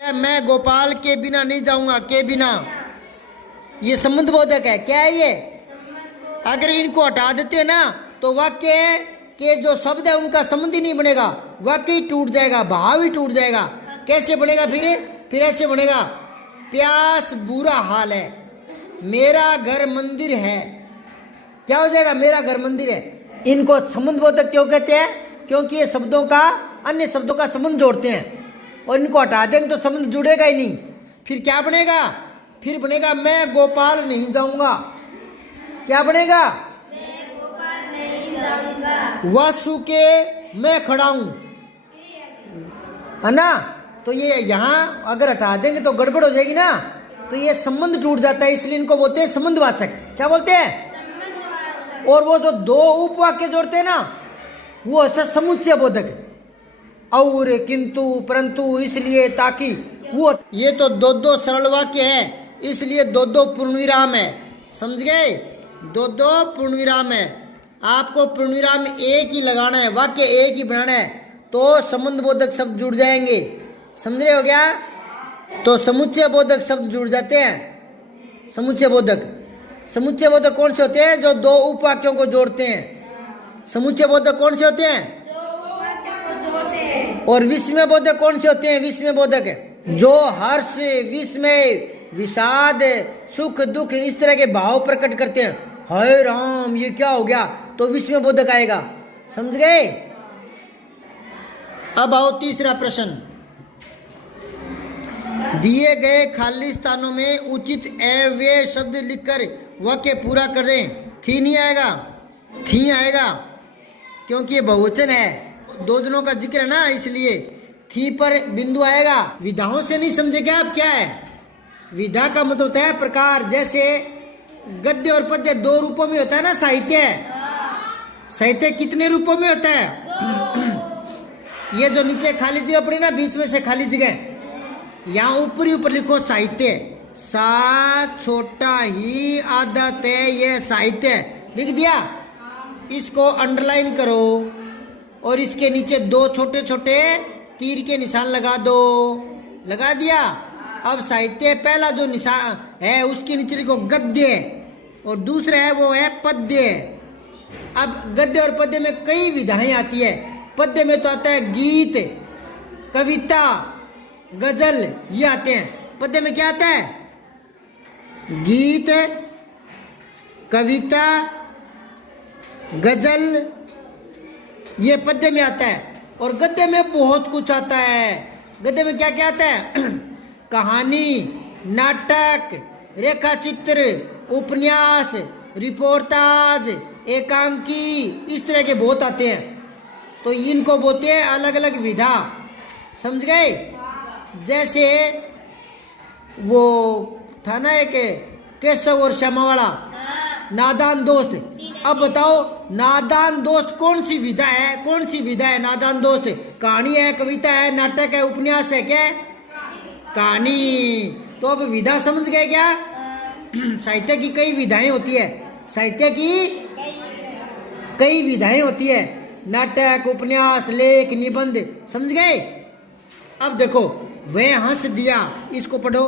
मैं गोपाल के बिना नहीं जाऊंगा, के बिना, ये संबंध बोधक है। क्या है ये? अगर इनको हटा देते हैं ना तो वाक्य के जो शब्द है उनका संबंध ही नहीं बनेगा, वाक्य ही टूट जाएगा, भाव ही टूट जाएगा। कैसे बनेगा? फिर ऐसे बनेगा, प्यास बुरा हाल है, मेरा घर मंदिर है। क्या हो जाएगा? मेरा घर मंदिर है। इनको संबंध बोधक क्यों कहते हैं? क्योंकि ये शब्दों का अन्य शब्दों का संबंध जोड़ते हैं, और इनको हटा देंगे तो संबंध जुड़ेगा ही नहीं। फिर क्या बनेगा? फिर बनेगा मैं गोपाल नहीं जाऊंगा। क्या बनेगा? मैं गोपाल नहीं जाऊंगा। वासु के मैं खड़ा हूं, है ना? तो ये यहाँ अगर हटा देंगे तो गड़बड़ हो जाएगी ना, तो ये संबंध टूट जाता है, इसलिए इनको बोलते हैं संबंधवाचक। क्या बोलते हैं? और वो जो दो उपवाक्य जोड़ते हैं ना, वो ऐसा समुच्चय बोधक, और, किंतु, परंतु, इसलिए, ताकि, वो, ये तो दो दो सरल वाक्य है, इसलिए दो दो पूर्णविराम है। समझ गए? दो दो पूर्णविराम है। आपको पूर्णविराम एक ही लगाना है, वाक्य एक ही बनाना है, तो संबंध बोधक शब्द जुड़ जाएंगे। समझ रहे हो क्या? तो समुच्चय बोधक शब्द जुड़ जाते हैं। समुच्चय बोधक, समुच्चय बोधक कौन से होते हैं? जो दो उपवाक्यों को जोड़ते हैं। समुच्चय बोधक कौन से होते हैं? और विस्मय बोधक कौन से होते हैं? विस्मय बोधक जो हर्ष, विस्मय, विषाद, सुख, दुख, इस तरह के भाव प्रकट करते हैं। हाय राम, ये क्या हो गया? तो विस्मय बोधक आएगा। समझ गए? अब आओ तीसरा प्रश्न। दिए गए खाली स्थानों में उचित अव्यय शब्द लिखकर वाक्य पूरा कर दें। थी नहीं आएगा, थी आएगा, क्योंकि ये बहुवचन है, दो जनों का जिक्र है ना, इसलिए थी पर बिंदु आएगा। विधाओं से नहीं समझे क्या आप? क्या है विधा का मतलब होता है प्रकार। जैसे गद्य और पद्य दो रूपों में होता है ना साहित्य। साहित्य कितने रूपों में होता है? ये जो नीचे खाली जगह पड़ी ना, बीच में से खाली जगह, यहाँ ऊपर ही ऊपर लिखो साहित्य। सा छोटा ही आधा तय, ये साहित्य लिख दिया। इसको अंडरलाइन करो और इसके नीचे दो छोटे छोटे तीर के निशान लगा दो। लगा दिया। अब साहित्य पहला जो निशान है उसके नीचे लिखो गद्य, और दूसरा है वो है पद्य। अब गद्य और पद्य में कई विधाएं आती है। पद्य में तो आता है गीत, कविता, गजल, ये आते हैं। पद्य में क्या आता है? गीत, कविता, गजल, ये पद्य में आता है। और गद्य में बहुत कुछ आता है। गद्य में क्या क्या आता है? कहानी, नाटक, रेखा चित्र, उपन्यास, रिपोर्टाज, एकांकी, इस तरह के बहुत आते हैं। तो इनको बोलते हैं अलग अलग विधा। समझ गए? जैसे वो था ना एक केशव और श्यामा वाला नादान दोस्त। अब बताओ नादान दोस्त कौन सी विधा है? कौन सी विधा है नादान दोस्त? कहानी है, कविता है, नाटक है, उपन्यास है? क्या है? कहानी। तो अब विधा समझ गए क्या? साहित्य की कई विधाएं होती है। साहित्य की कई विधाएं होती है। नाटक, उपन्यास, लेख, निबंध। समझ गए? अब देखो, वह हंस दिया, इसको पढ़ो।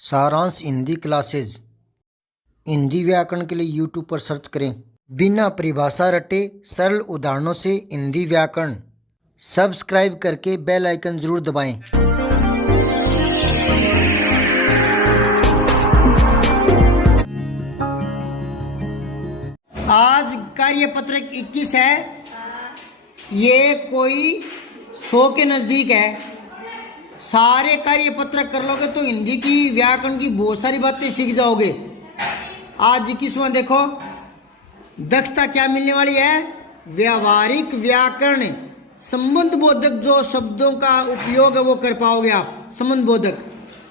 सारांश हिंदी क्लासेज। हिंदी व्याकरण के लिए यूट्यूब पर सर्च करें। बिना परिभाषा रटे सरल उदाहरणों से हिंदी व्याकरण। सब्सक्राइब करके बेल आइकन जरूर दबाएं। आज कार्यपत्रक 21 है। ये कोई 100 के नज़दीक है। सारे कार्यपत्रक कर लोगे तो हिंदी की व्याकरण की बहुत सारी बातें सीख जाओगे। आज 21वां देखो, दक्षता क्या मिलने वाली है? व्यावहारिक व्याकरण, संबंध बोधक जो शब्दों का उपयोग है वो कर पाओगे आप। संबंध बोधक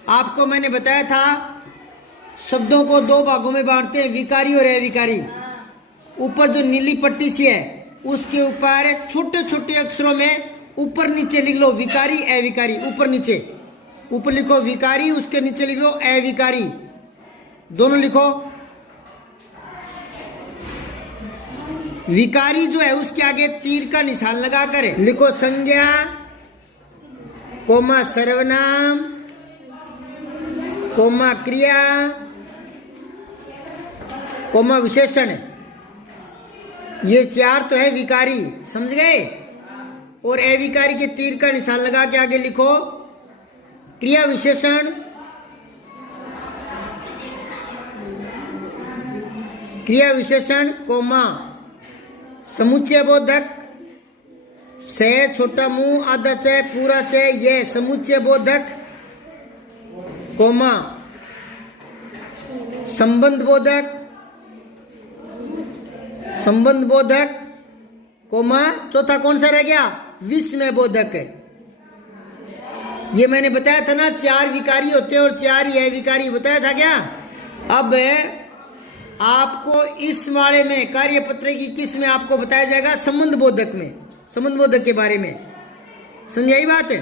आपको मैंने बताया था, शब्दों को दो भागों में बांटते हैं, विकारी और अविकारी। ऊपर जो नीली पट्टी सी है उसके ऊपर छोटे छोटे अक्षरों में ऊपर नीचे लिख लो विकारी अविकारी। ऊपर नीचे, ऊपर लिखो विकारी, उसके नीचे लिख लो अविकारी, दोनों लिखो। विकारी जो है उसके आगे तीर का निशान लगाकर लिखो संज्ञा, कोमा सर्वनाम, कोमा क्रिया, कोमा विशेषण। ये चार तो है विकारी, समझ गए। और अविकारी के तीर का निशान लगा के आगे लिखो क्रिया विशेषण, क्रिया विशेषण, कोमा समुच्चय बोधक, से छोटा मुंह आधा च पूरा च ये समुच्चय बोधक, कोमा संबंध बोधक, संबंध बोधक, कोमा चौथा कौन सा रह गया, विस्मय बोधक। ये मैंने बताया था ना, चार विकारी होते हैं और चार ही अविकारी, बताया था क्या। अब आपको इस वाले में कार्यपत्र की किस में आपको बताया जाएगा, संबंध बोधक में, संबंध बोधक के बारे में। समझाई बात है।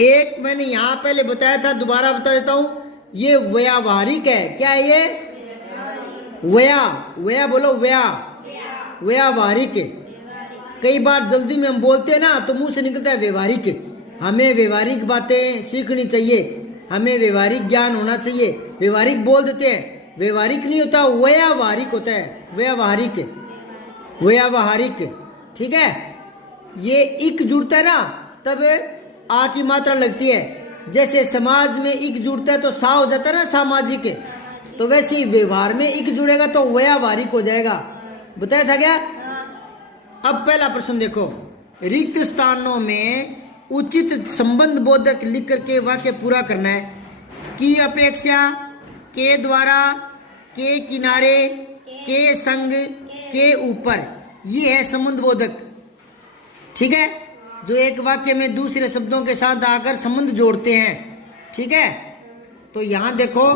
एक मैंने यहां पहले बताया था, दोबारा बता देता हूं, ये व्यावहारिक है। क्या है ये, वया बोलो, व्यावहारिक। कई बार जल्दी में हम बोलते हैं ना तो मुंह से निकलता है व्यवहारिक। हमें व्यवहारिक बातें सीखनी चाहिए, हमें व्यवहारिक ज्ञान होना चाहिए। व्यवहारिक बोल देते हैं, व्यवहारिक नहीं होता, व्यावहारिक होता है, व्यावहारिक। ठीक है। ये इक जुड़ता है ना तब आ की मात्रा लगती है। जैसे समाज में इक जुड़ता है तो सा हो जाता है ना, सामाजिक। तो वैसे ही व्यवहार में इक जुड़ेगा तो व्यावहारिक हो जाएगा। बताया था क्या। अब पहला प्रश्न देखो, रिक्त स्थानों में उचित संबंध बोधक लिख करके वाक्य पूरा करना है। की अपेक्षा, के द्वारा, के किनारे, के संग, के ऊपर, ये है संबंध बोधक। ठीक है, जो एक वाक्य में दूसरे शब्दों के साथ आकर संबंध जोड़ते हैं। ठीक है, तो यहां देखो,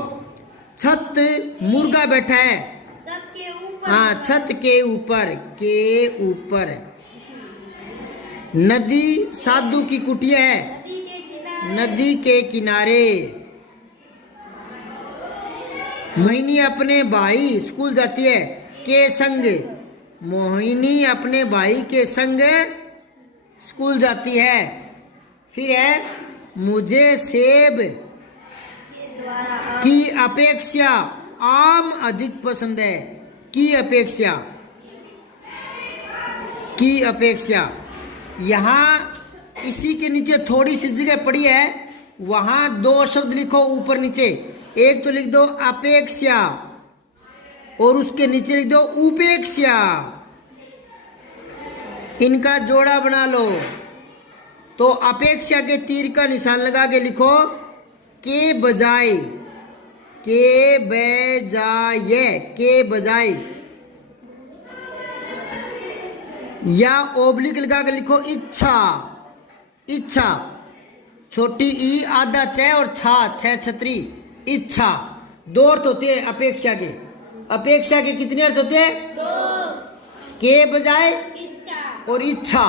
छत मुर्गा बैठा है, छत के ऊपर, हाँ छत के ऊपर, के ऊपर। नदी साधु की कुटिया है, नदी के किनारे, नदी के किनारे। मोहिनी अपने भाई स्कूल जाती है, के संग, मोहिनी अपने भाई के संग स्कूल जाती है। फिर है, मुझे सेब की अपेक्षा आम अधिक पसंद है। की अपेक्षा, की अपेक्षा। यहां इसी के नीचे थोड़ी सी जगह पड़ी है, वहां दो शब्द लिखो ऊपर नीचे। एक तो लिख दो अपेक्षा और उसके नीचे लिख दो उपेक्षा। इनका जोड़ा बना लो। तो अपेक्षा के तीर का निशान लगा के लिखो के बजाय, के बजाय, के बजाय। या ओब्लिक लगा के लिखो इच्छा, इच्छा। छोटी ई आधा च और छा, छ छतरी, इच्छा। दो अर्थ होते हैं अपेक्षा के। अपेक्षा के कितने अर्थ होते हैं, दो। के बजाय इच्छा और इच्छा।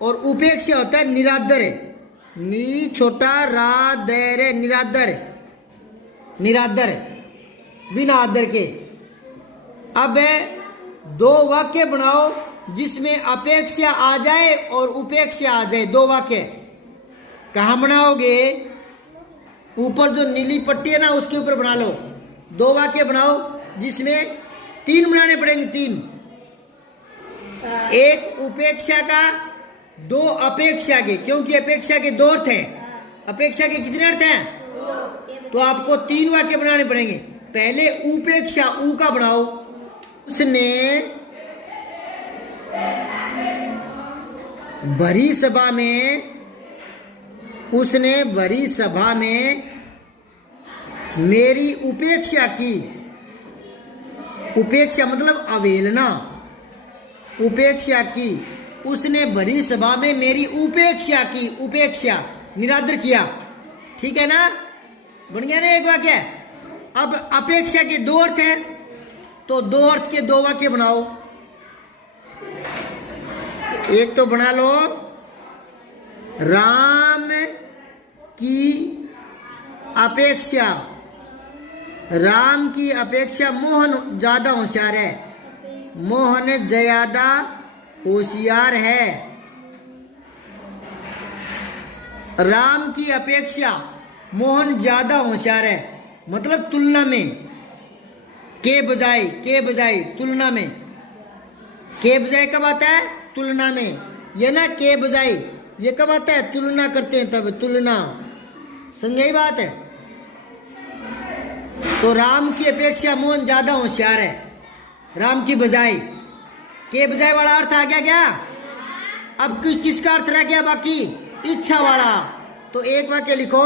और उपेक्षा होता है निरादर, नी छोटा रा दर, निरादर, निरादर, बिना आदर के। अब दो वाक्य बनाओ जिसमें अपेक्षा आ जाए और उपेक्षा आ जाए। दो वाक्य कहाँ बनाओगे, ऊपर जो नीली पट्टी है ना उसके ऊपर बना लो। दो वाक्य बनाओ जिसमें तीन बनाने पड़ेंगे, तीन। एक उपेक्षा का, दो अपेक्षा के, क्योंकि अपेक्षा के दो अर्थ हैं। अपेक्षा के कितने अर्थ हैं, तो आपको तीन वाक्य बनाने पड़ेंगे। पहले उपेक्षा, ऊ का बनाओ। उसने भरी सभा में, उसने भरी सभा में मेरी उपेक्षा की। उपेक्षा मतलब अवहेलना, उपेक्षा की। उसने भरी सभा में मेरी उपेक्षा की, उपेक्षा निरादर किया। ठीक है ना, बन गया ना एक वाक्य। अब अपेक्षा के दो अर्थ हैं तो दो अर्थ के दो वाक्य बनाओ। एक तो बना लो, राम की अपेक्षा, राम की अपेक्षा मोहन ज्यादा होशियार है। मोहन ज्यादा होशियार है। राम की अपेक्षा मोहन ज्यादा होशियार है, मतलब तुलना में, के बजाय तुलना में। के बजाय कब आता है? तुलना में। ये ना के बजाय ये कब आता है? तुलना करते हैं तब, तुलना। समझाई बात है? तो राम की अपेक्षा मोहन ज्यादा होशियार है, राम की बजाय। के बजाय वाला अर्थ आ गया क्या? अब किसका अर्थ रह गया बाकी? इच्छा वाला। तो एक वाक्य लिखो,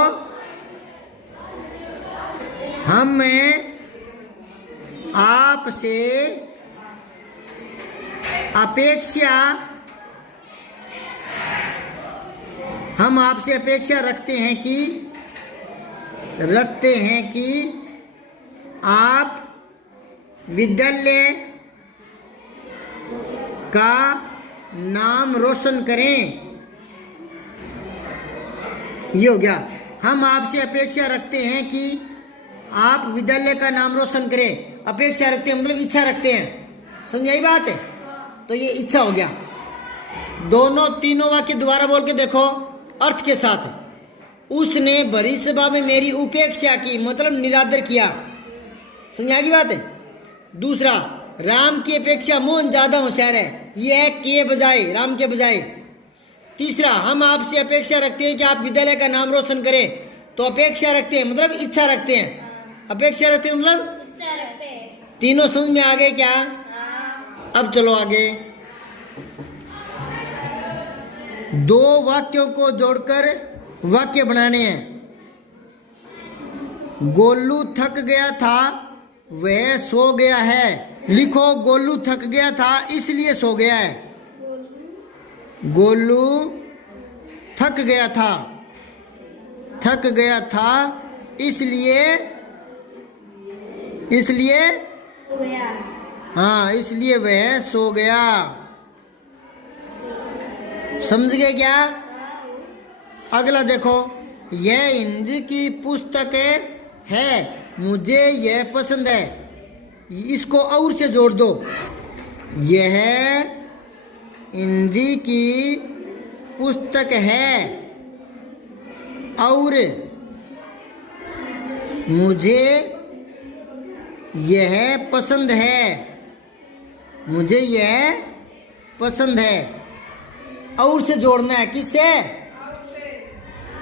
हम आपसे अपेक्षा रखते हैं कि आप विद्यालय का नाम रोशन करें। ये हो गया, हम आपसे अपेक्षा रखते हैं कि आप विद्यालय का नाम रोशन करें। अपेक्षा रखते हैं मतलब इच्छा रखते हैं। समझाई बात है? तो ये इच्छा हो गया। तीनों वाक्य दोबारा बोल के देखो अर्थ के साथ। उसने बड़ी सभा में मेरी उपेक्षा की, मतलब निरादर किया। समझा की बात है? दूसरा, राम की अपेक्षा मोहन ज्यादा होशियार है, यह है के बजाय, राम के बजाय। तीसरा, हम आपसे अपेक्षा रखते हैं कि आप विद्यालय का नाम रोशन करें। तो अपेक्षा रखते हैं मतलब इच्छा रखते हैं। अपेक्षा रखते हैं मतलब इच्छा रखते हैं। तीनों समझ में आ गए क्या? अब चलो आगे। 2 वाक्यों को जोड़कर वाक्य बनाने हैं। गोलू थक गया था, वह सो गया है। लिखो, गोलू थक गया था इसलिए सो गया है। गोलू थक गया था इसलिए हो गया। हाँ, इसलिए वह सो गया। समझ गए क्या? अगला देखो, यह हिंदी की पुस्तक है, मुझे यह पसंद है। इसको और से जोड़ दो। यह हिंदी की पुस्तक है और मुझे यह पसंद है। मुझे यह पसंद है। और से जोड़ना है। किससे?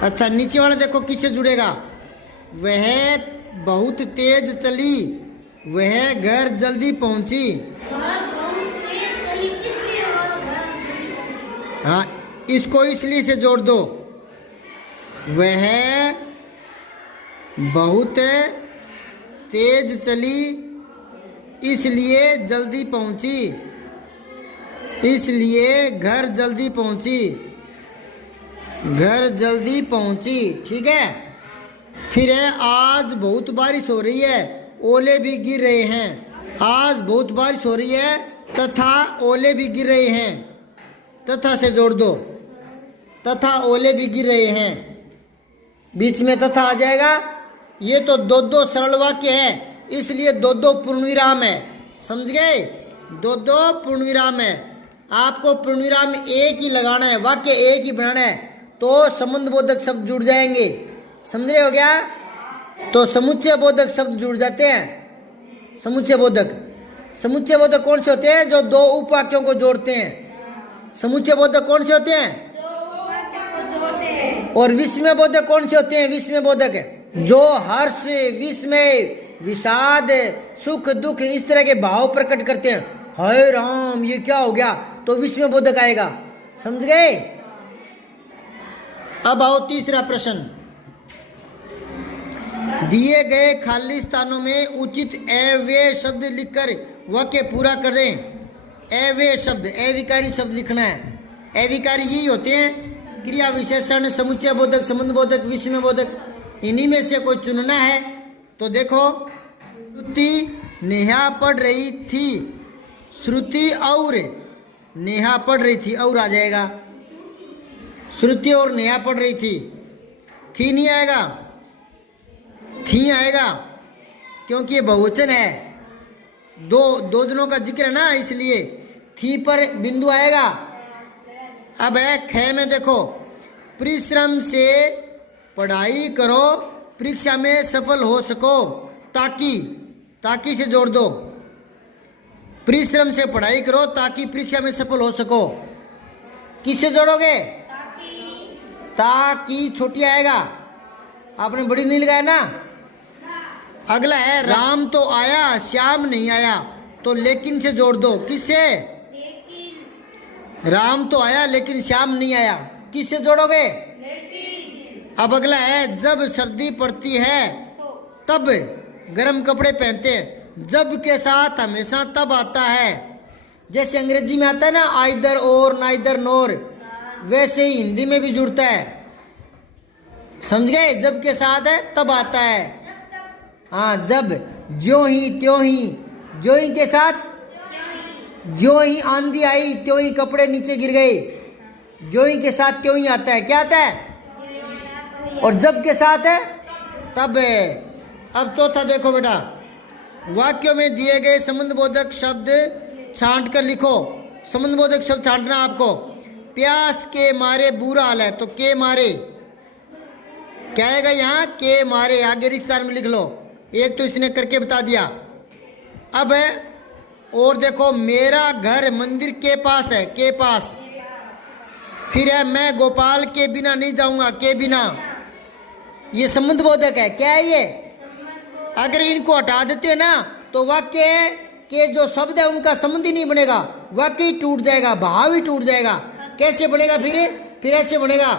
अच्छा, नीचे वाला देखो किससे जुड़ेगा। वह बहुत तेज चली, वह घर जल्दी पहुंची। हाँ, इसको इसलिए से जोड़ दो। वह बहुत तेज चली इसलिए जल्दी पहुंची। इसलिए घर जल्दी पहुंची। ठीक है। फिर है, आज बहुत बारिश हो रही है, ओले भी गिर रहे हैं। आज बहुत बारिश हो रही है तथा ओले भी गिर रहे हैं। तथा से जोड़ दो। तथा ओले भी गिर रहे हैं, बीच में तथा आ जाएगा। ये तो 2 सरल वाक्य है, इसलिए 2 पूर्णविराम है। समझ गए? 2 पूर्णविराम है। आपको पूर्णविराम एक ही लगाना है, वाक्य एक ही बनाना है, तो संबंध बोधक शब्द जुड़ जाएंगे। समझ रहे हो क्या? तो समुच्चय बोधक शब्द जुड़ जाते हैं। समुच्चय बोधक कौन से होते हैं? जो 2 उपवाक्यों को जोड़ते हैं। समुच्चय बोधक कौन से होते हैं? और विस्मय बोधक कौन से होते हैं? विस्मय बोधक जो हर्ष, विस्मय, विषाद, सुख, दुख इस तरह के भाव प्रकट करते हैं। हाय राम, ये क्या हो गया? तो विस्मय बोधक आएगा। समझ गए? अब आओ तीसरा प्रश्न। दिए गए खाली स्थानों में उचित अव्यय शब्द लिखकर वाक्य पूरा कर दें। अव्यय शब्द, अविकारी शब्द लिखना है। अविकारी यही होते हैं, क्रिया विशेषण, समुच्चय बोधक, संबंध बोधक, विस्मय बोधक। इन्हीं में से कोई चुनना है। तो देखो, श्रुति नेहा पढ़ रही थी। श्रुति और नेहा पढ़ रही थी, और आ जाएगा। श्रुति और नेहा पढ़ रही थी नहीं आएगा, थी आएगा, क्योंकि ये बहुवचन है। दो जनों का जिक्र है ना, इसलिए थी पर बिंदु आएगा। अब है ख में देखो, परिश्रम से पढ़ाई करो, परीक्षा में सफल हो सको, ताकि से जोड़ दो। परिश्रम से पढ़ाई करो ताकि परीक्षा में सफल हो सको, किससे जोड़ोगे? ताकि छोटी आएगा, आपने बड़ी नहीं लगाया ना। अगला है राम तो आया श्याम नहीं आया, तो लेकिन से जोड़ दो, किससे? राम तो आया लेकिन श्याम नहीं आया, किससे जोड़ोगे? अब अगला है जब सर्दी पड़ती है तब गर्म कपड़े पहनते हैं, जब के साथ हमेशा तब आता है। जैसे अंग्रेजी में आता है ना आइदर और नाइदर नोर, वैसे ही हिंदी में भी जुड़ता है, समझ गए? जब के साथ है तब आता है। हाँ, जब ज्यों ही त्यों ही, ज्यों ही के साथ ज्यों ही आंधी आई त्यों ही कपड़े नीचे गिर गए, ज्यों ही के साथ त्यों ही आता है। क्या आता है? और जब के साथ है तब है। अब चौथा देखो बेटा, वाक्यों में दिए गए संबंधबोधक शब्द छांट कर लिखो। संबंधबोधक शब्द छांटना आपको। प्यास के मारे बुरा हाल है, तो के मारे क्या आएगा यहाँ? के मारे। आगे रिश्तेदार में लिख लो, एक तो इसने करके बता दिया। अब है और देखो, मेरा घर मंदिर के पास है, के पास। फिर है मैं गोपाल के बिना नहीं जाऊंगा, के बिना। ये संबंधबोधक है। क्या है ये? अगर इनको हटा देते हैं ना तो वाक्य के जो शब्द है उनका संबंध ही नहीं बनेगा, वाक्य ही टूट जाएगा, भाव ही टूट जाएगा। कैसे बनेगा? फिर ऐसे बनेगा,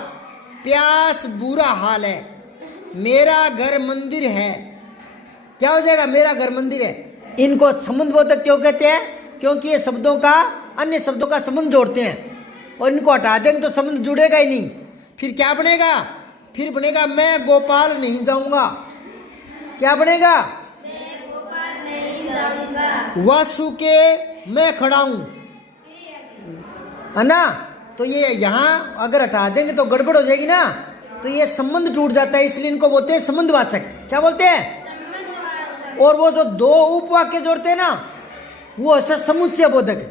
प्यास बुरा हाल है, मेरा घर मंदिर है। क्या हो जाएगा? मेरा घर मंदिर है। इनको संबंधबोधक क्यों कहते हैं? क्योंकि ये शब्दों का अन्य शब्दों का संबंध जोड़ते हैं, और इनको हटा देंगे तो संबंध जुड़ेगा ही नहीं। फिर क्या बनेगा? फिर बनेगा मैं गोपाल नहीं जाऊंगा। क्या बनेगा? मैं गोपाल नहीं जाऊंगा। वासु के मैं खड़ा हूं, है ना? तो ये यहाँ अगर हटा देंगे तो गड़बड़ हो जाएगी ना, तो ये संबंध टूट जाता है, इसलिए इनको बोलते हैं संबंधवाचक। क्या बोलते हैं? और वो जो दो उपवाक्य जोड़ते हैं ना, वो ऐसा समुच्चय बोधक।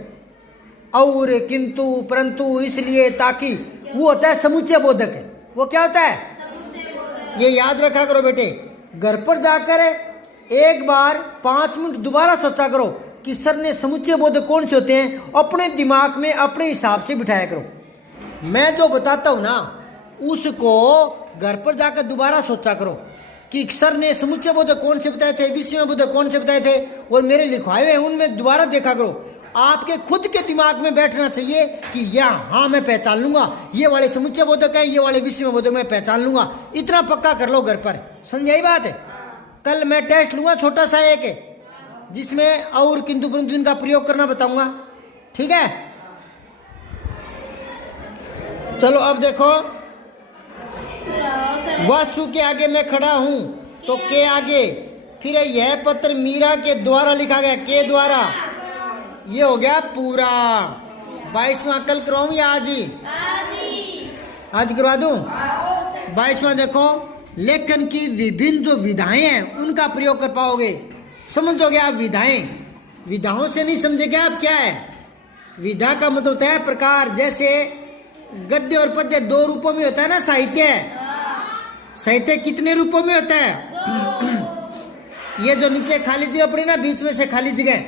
और, किंतु, परंतु, इसलिए, ताकि, वो होता है समुच्चय बोधक। वो क्या होता है? ये याद रखा करो बेटे। घर पर जाकर एक बार 5 मिनट दोबारा सोचा करो कि सर ने समुच्चय बोधक कौन से होते हैं, अपने दिमाग में अपने हिसाब से बिठाया करो। मैं जो बताता हूं ना उसको घर पर जाकर दोबारा सोचा करो कि सर ने समुच्चय बोधक कौन से बताए थे, विषय बोधक कौन से बताए थे, और मेरे लिखवाए हुए हैं उनमें दोबारा देखा करो। आपके खुद के दिमाग में बैठना चाहिए कि हाँ मैं पहचान लूंगा, ये वाले समुच्चय बोधक है, ये वाले विषय बोधक मैं पहचान लूंगा। इतना पक्का कर लो घर पर। समझ बात है? कल मैं टेस्ट लूंगा छोटा सा एक, जिसमें और, किंतु, परंतु इनका प्रयोग करना बताऊंगा। ठीक है? चलो अब देखो, वासु के आगे मैं खड़ा हूं, तो के आगे। फिर यह पत्र मीरा के द्वारा लिखा गया, के द्वारा। ये हो गया पूरा। 22वां कल करवाऊं या आज ही? आज करवा दूं। 22वां देखो, लेखन की विभिन्न जो विधाएं हैं उनका प्रयोग कर पाओगे। समझोगे आप विधाएं? विधाओं से नहीं समझेंगे आप क्या है? विधा का मतलब होता है प्रकार। जैसे गद्य और पद्य 2 रूपों में होता है ना साहित्य। साहित्य कितने रूपों में होता है? ये जो नीचे खाली जगह पड़ी ना, बीच में से खाली जगह,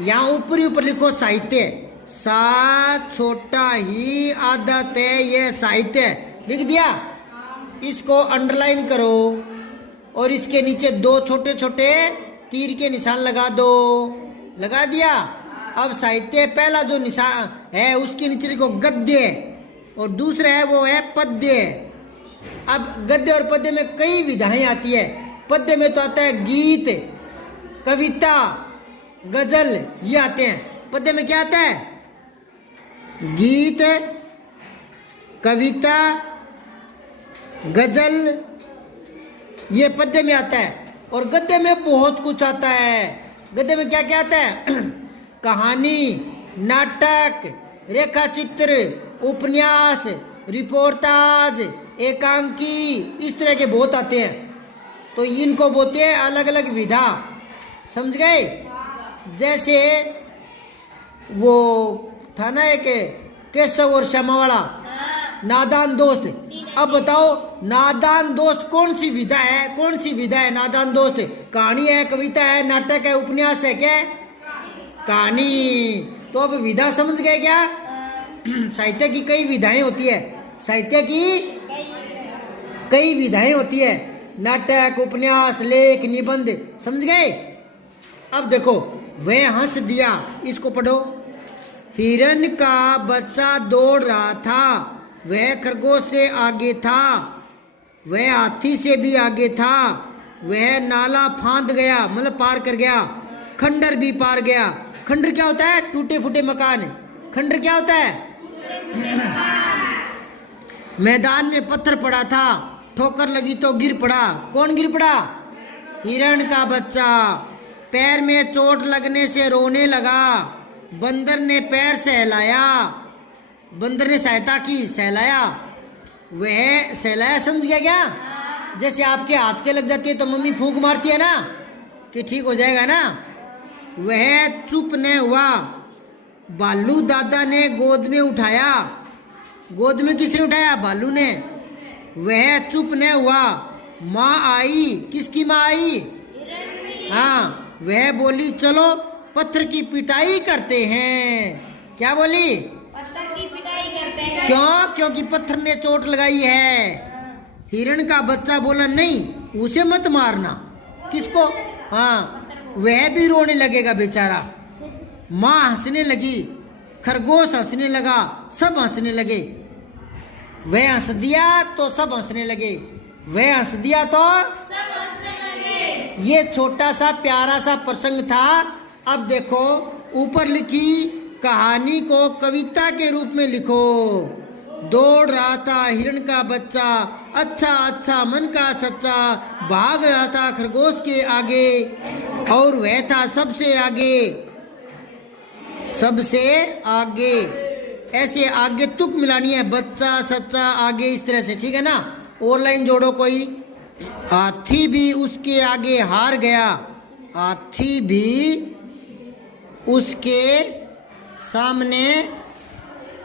यहाँ ऊपर ही ऊपर लिखो साहित्य। सा छोटा ही आदत है, ये साहित्य लिख दिया। इसको अंडरलाइन करो और इसके नीचे 2 छोटे छोटे तीर के निशान लगा दो। लगा दिया। अब साहित्य पहला जो निशान है उसके नीचे लिखो गद्य, और दूसरा है वो है पद्य। अब गद्य और पद्य में कई विधाएं आती है। पद्य में तो आता है गीत, कविता, गजल, ये आते हैं। पद्य में क्या आता है? गीत, कविता, गजल, ये पद्य में आता है। और गद्य में बहुत कुछ आता है। गद्य में क्या क्या आता है? कहानी, नाटक, रेखा चित्र, उपन्यास, रिपोर्टाज, एकांकी, इस तरह के बहुत आते हैं। तो इनको बोलते हैं अलग अलग विधा। समझ गए? जैसे वो था ना एक केशव और श्यामा वाला नादान दोस्त। अब बताओ नादान दोस्त कौन सी विधा है, कौन सी विधा है नादान दोस्त? कहानी है, कविता है, नाटक है, उपन्यास है, क्या है? कहानी। तो अब विधा समझ गए क्या? साहित्य की कई विधाएं होती है, साहित्य की कई विधाएं होती है, नाटक, उपन्यास, लेख, निबंध, समझ गए? अब देखो वह हंस दिया, इसको पढ़ो। हिरन का बच्चा दौड़ रहा था, वह खरगोश से आगे था, वह हाथी से भी आगे था, वह नाला फांद गया, मतलब पार कर गया, खंडर भी पार गया। खंडर क्या होता है? टूटे फूटे मकान। खंडर क्या होता है? मैदान में पत्थर पड़ा था, ठोकर लगी तो गिर पड़ा। कौन गिर पड़ा? हिरण का बच्चा। पैर में चोट लगने से रोने लगा, बंदर ने पैर सहलाया, बंदर ने सहायता की, सहलाया। वह सहलाया समझ गया क्या? जैसे आपके हाथ के लग जाती है तो मम्मी फूंक मारती है ना कि ठीक हो जाएगा ना। वह चुप न हुआ, बालू दादा ने गोद में उठाया। गोद में किसने उठाया? बालू ने। वह चुप न हुआ, माँ आई। किसकी माँ आई? हाँ, वह बोली चलो पत्थर की पिटाई करते हैं। क्या बोली? पत्थर की पिटाई करते हैं। क्यों? क्योंकि पत्थर ने चोट लगाई है। हिरण का बच्चा बोला नहीं, उसे मत मारना। किसको? हाँ, वह भी रोने लगेगा बेचारा। माँ हंसने लगी, खरगोश हंसने लगा, सब हंसने लगे। वह हंस दिया तो सब हंसने लगे, वह हंस दिया तो सब हंसने लगे। ये छोटा सा प्यारा सा प्रसंग था। अब देखो ऊपर लिखी कहानी को कविता के रूप में लिखो। दौड़ रहा था हिरण का बच्चा, अच्छा अच्छा मन का सच्चा, भाग रहा था खरगोश के आगे, और वह था सबसे आगे, सबसे आगे। ऐसे आगे तुक मिलानी है, बच्चा सच्चा आगे, इस तरह से, ठीक है ना। और लाइन जोड़ो कोई। हाथी भी उसके आगे हार गया, हाथी भी उसके सामने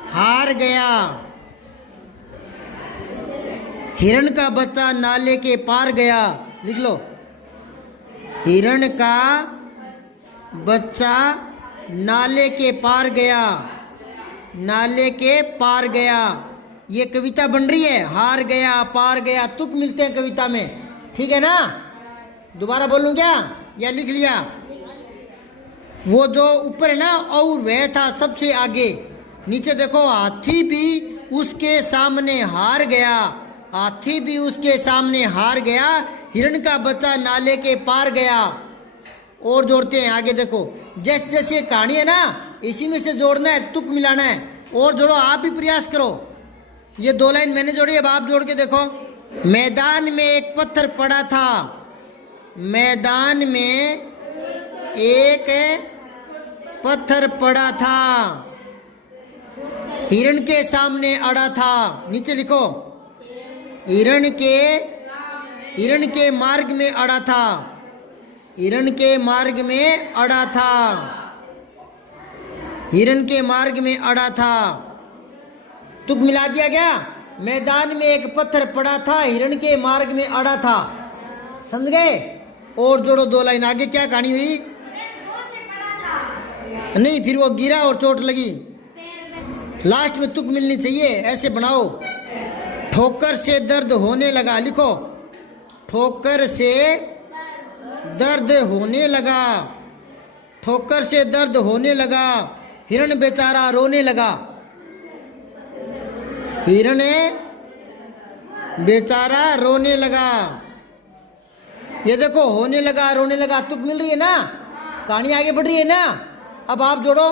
हार गया। हिरण का बच्चा नाले के पार गया। लिख लो, हिरण का बच्चा नाले के पार गया, नाले के पार गया। ये कविता बन रही है, हार गया, पार गया, तुक मिलते हैं कविता में, ठीक है ना। दोबारा बोलूं क्या या लिख लिया? वो जो ऊपर है ना, और वह था सबसे आगे, नीचे देखो हाथी भी उसके सामने हार गया, हाथी भी उसके सामने हार गया, हिरण का बच्चा नाले के पार गया। और जोड़ते हैं आगे, देखो जैसे जैसे कहानी है ना, इसी में से जोड़ना है, तुक मिलाना है। और जोड़ो, आप भी प्रयास करो। ये 2 लाइन मैंने जोड़ी, अब आप जोड़ के देखो। मैदान में एक पत्थर पड़ा था, मैदान में एक पत्थर पड़ा था, हिरण के सामने अड़ा था। नीचे लिखो, हिरण के मार्ग में अड़ा था, हिरण के मार्ग में अड़ा था, हिरण के मार्ग में अड़ा था। तुक मिला दिया गया। मैदान में एक पत्थर पड़ा था, हिरण के मार्ग में अड़ा था, समझ गए। और जोड़ो 2 लाइन आगे, क्या कहानी हुई? नहीं, फिर वो गिरा और चोट लगी। लास्ट में तुक मिलनी चाहिए, ऐसे बनाओ। ठोकर से दर्द होने लगा। लिखो, ठोकर से दर्द होने लगा, ठोकर से दर्द होने लगा, हिरण बेचारा रोने लगा, हिरण बेचारा रोने लगा। ये देखो, होने लगा, रोने लगा, तुक मिल रही है ना, कहानी आगे बढ़ रही है ना। अब आप जोड़ो।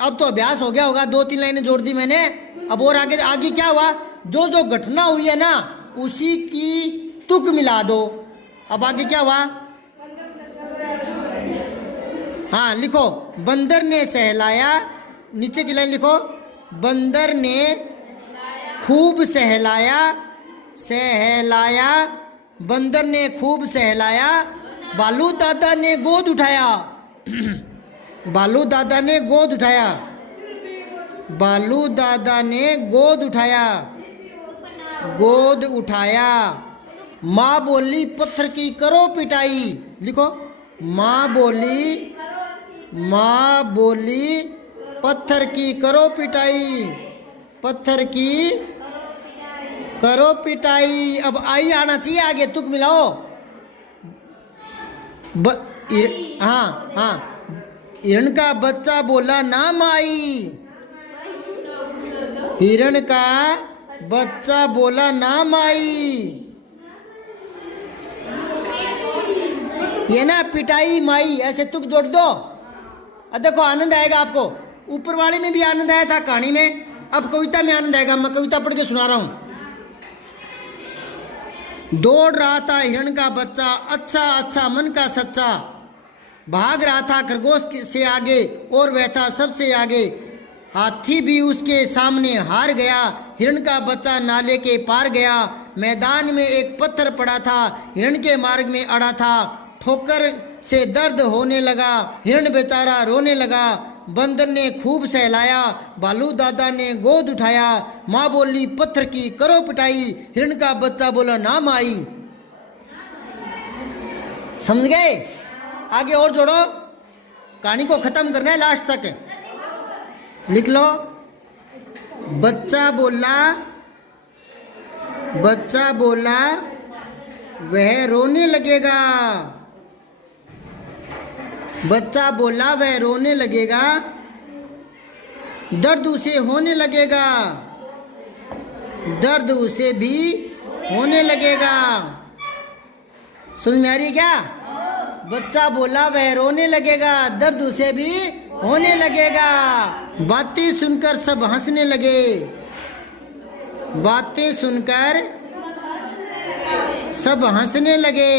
अब तो अभ्यास हो गया होगा, 2-3 लाइनें जोड़ दी मैंने। अब और आगे आगे क्या हुआ? जो जो घटना हुई है ना, उसी की तुक मिला दो। अब आगे क्या हुआ? हाँ लिखो, बंदर ने सहलाया। नीचे की लाइन लिखो, बंदर ने खूब सहलाया, सहलाया, बंदर ने खूब सहलाया, बालू दादा ने गोद उठाया। बालू दादा ने गोद उठाया, बालू दादा ने गोद उठाया, गोद उठाया। माँ बोली पत्थर की करो पिटाई, लिखो माँ बोली, माँ बोली पत्थर की करो पिटाई, पत्थर की करो पिटाई। अब आई आना चाहिए आगे, तुक मिलाओ। हाँ हाँ, हिरण का बच्चा बोला ना माई, हिरण का बच्चा बोला ना माई। ये ना पिटाई माई, ऐसे तुक जोड़ दो। अब देखो आनंद आएगा आपको। ऊपर वाले में भी आनंद आया था कहानी में, अब कविता में आनंद आएगा। मैं कविता पढ़ के सुना रहा हूं। दौड़ रहा था हिरण का बच्चा, अच्छा अच्छा मन का सच्चा, भाग रहा था खरगोश से आगे और वह था सबसे आगे। हाथी भी उसके सामने हार गया, हिरण का बच्चा नाले के पार गया। मैदान में एक पत्थर पड़ा था, हिरण के मार्ग में अड़ा था, ठोकर से दर्द होने लगा, हिरण बेचारा रोने लगा। बंदर ने खूब सहलाया, बालू दादा ने गोद उठाया, माँ बोली पत्थर की करो पिटाई, हिरण का बच्चा बोला ना माई। समझ गए? आगे और जोड़ो, कहानी को खत्म करना है लास्ट तक। लिख लो, बच्चा बोला, बच्चा बोला वह रोने लगेगा, बच्चा बोला वह रोने लगेगा, दर्द उसे होने लगेगा, दर्द उसे भी होने लगेगा। समझ में आ रही है क्या? बच्चा बोला वह रोने लगेगा, दर्द उसे भी होने लगेगा। बातें सुनकर सब हंसने लगे, बातें सुनकर सब हंसने लगे।